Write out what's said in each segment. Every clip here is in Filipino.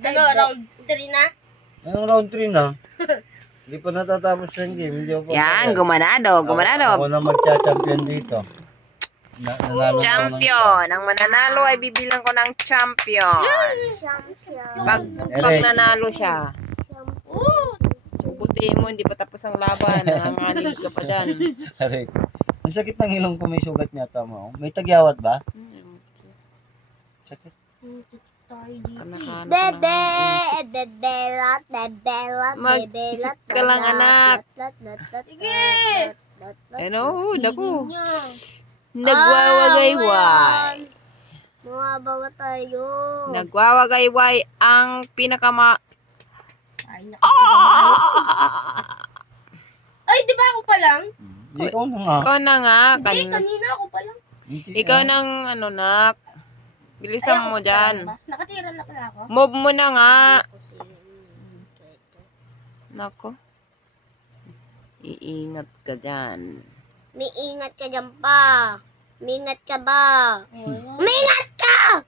Ano, round 3 na? Anong round 3 na? Hindi pa natatapos yung game. Hindi ako Yan, gumanado. Ako na magcha-champion dito. Nanalo Champion. Ang mananalo ay bibilang ko ng champion. Pag nanalo siya. Buti mo, hindi pa tapos ang laban. Nanganganig ka pa dyan. Ang sakit ng ilong ko, may sugat niya. Tama. May tagyawat ba? Sakit. Mag-isip ka lang, anak. Sige! Ano? Naku. Nagwawagayway. Mga bawa tayo. Nagwawagayway ang Ay, di ba ako pa lang? Ikaw na nga. Ikaw na nga. Hindi, kanina ako pa lang. Ikaw nang ano nak. Bilisan mo dyan. Nakatira na pala ako. Move mo na nga. Nako. Iingat ka dyan. May ingat ka dyan pa. Mingat ka ba? Mingat ka!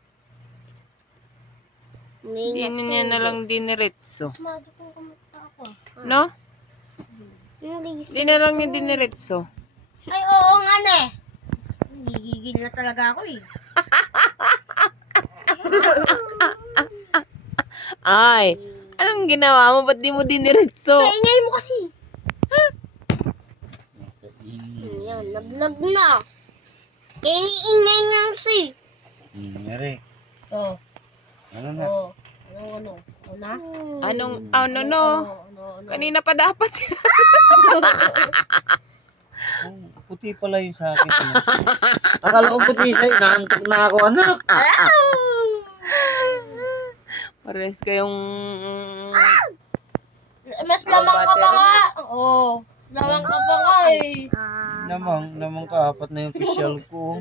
Hindi niya na lang diniretso. Mado kong kamusta ako. No? English. Hindi na lang niya diniretso. Ay, oo nga na eh. Gigigil na talaga ako eh. Ay, anong ginawa mo? Ba't di mo diniretso? Kaingay mo kasi. Yan, naglag na. Ingay nga si. Ngari. Oo. Ano na? Oo. Ano? Ano na? Ano no? Kanina pa dapat. Puti pala yung sa akin. Akala ko puti sa'yo. Naantok na ako, anak. Pares kayong... Mas lamang ka pa nga. Oo. Lamang ka pa nga eh. Namang ka, 4 na yung official ko.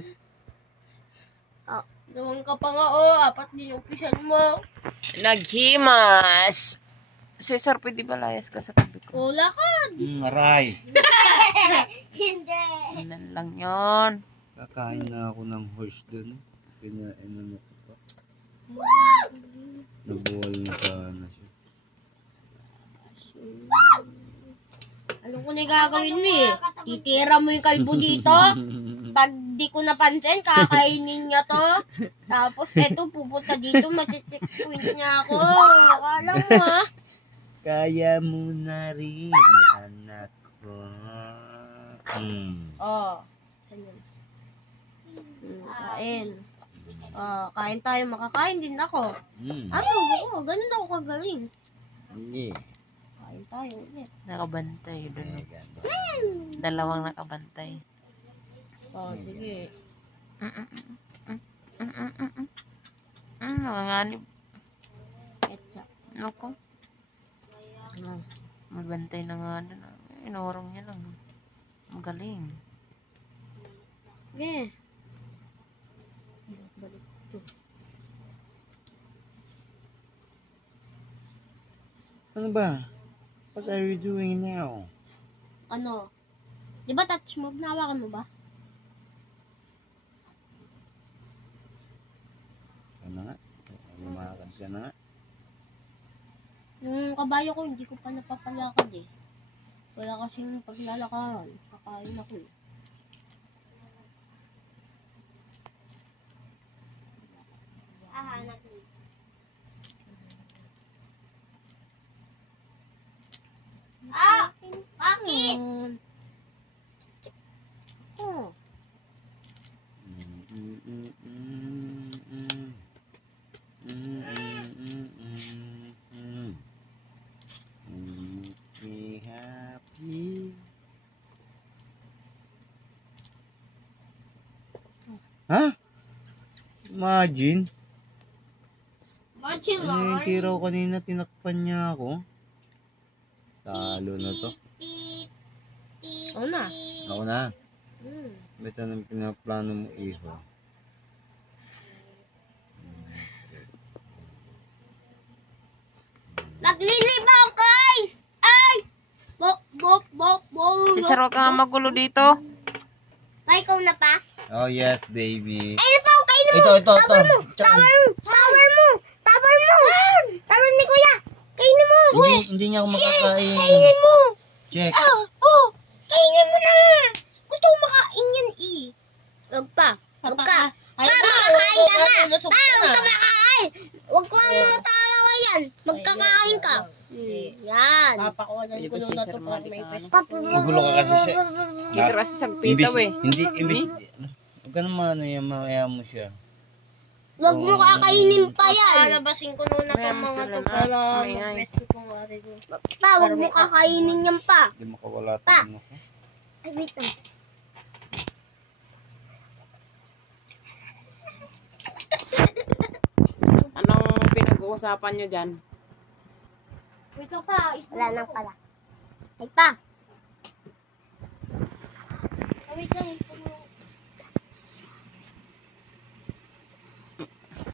Lamang ka pa nga oh. 4 din yung official mo. Naghimas! Cesar, pwede ba layas ka sa tabi ko? Wala ka. Aray. Hindi. Ilan lang yon. Kakain na ako ng horse dun. Kinain na ko pa. Nabuwal na sana siya. Anong ko na gagawin mo eh? Titira mo yung kalbo dito. Pag di ko napansin, kakainin niya to. Tapos eto, pupunta dito, mati-checkpoint niya ako. Akala mo ah. Kaya mo na rin, anak ko. Oh. Kain. Kain tayo. Makakain din ako. Ano? Oo, ganun ako kagaling. Hindi. Kain tayo ulit. Nakabantay doon. Dalawang nakabantay. Oh, sige. Nanganganib. Ketchup. Nako. Magbantay na nga doon. Inorong niya lang. Magaling. Sige. Balik to. Ano ba? What are you doing now? Ano? Di ba touch move? Nahawakan mo ba? Ano nga? Lumakad ka na nga. Yung kabayo ko, hindi ko pa napapalakad eh. Wala kasing paglalakaran. Kakain ako eh. Bakit? Oh. Be happy. Ha? Imagine. Imagine Ano yung tira ko kanina, tinakpan niya ako. Talo na to. Oo na. Ako na. Beta nang pinaplano mo, iho. Naglilibaw, guys! Ay! Bok, bok, bok, bok. Cesar, huwag ka nga magulo dito. Ay, ikaw na pa? Oh yes, baby. Ay, ito, kainin mo. Ito. Tawar mo. niya ako makakain. Kainin mo. Check. Kainin mo na. Gusto ko makain yan eh. Wag pa. Wag ka. Ay, Makakain ka pa. Lusog Wag ka ka na. makain. Wag ko ang mga talawa yan. Magkakain ka. Yan. Papakuhanan ko na to para may pwesto. Magulo ka kasi siya. Sisir kasi sa pitaw eh. Imbis. Huwag ka naman ano yan, mamaya mo siya. Wag mo kakainin pa yan. Palabasin ko muna Mamaya itong mo mga sila to na. para Mamaya. mag-pwesto itong ari ko. Pa, wag mo kakainin yan pa. Hindi makawala Pa. tayo mo. Ay, wait lang. Anong pinag-uusapan nyo dyan? Wait lang pa. Wala nang pala. Ay pa. Wait lang.